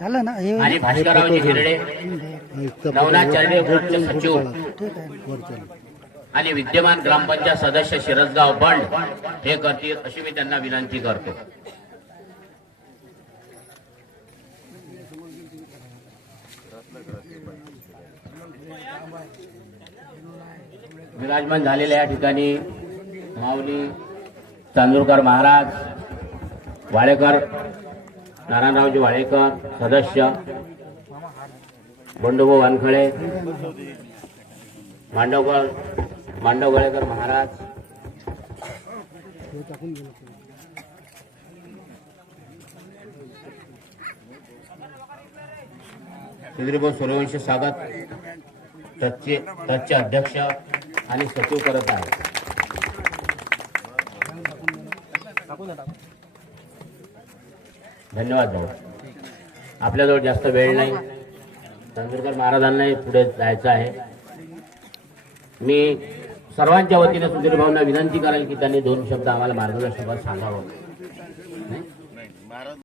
झालं ना हे आणि भास्कररावजी हिरडे नवनाथ चरडे ग्रुपचे सचिव ठीक आहे वर चालू. आणि विद्यमान ग्रामपंचायत सदस्य शिरसगाव बंड हे करतील अशी मी त्यांना विनंती करतो. विराजमान झालेल्या या ठिकाणी माऊली चांदूरकर महाराज, वाळेकर नारायणरावजी वाळेकर सदस्य, बंडूभाऊ वानखळे, मांडवगळेकर महाराज, चंद्रभाऊ सूर्यवंशी स्वागत ट्रस्टचे अध्यक्ष आणि सचिव करत आहेत. धन्यवाद भाऊ. आपल्याजवळ जास्त वेळ नाही. चांदूरकर महाराजांनाही पुढे जायचं आहे. मी सर्वांच्या वतीने सुधीर भाऊंना विनंती करेल की त्यांनी 2 शब्द आम्हाला मार्गदर्शनात सांगावं.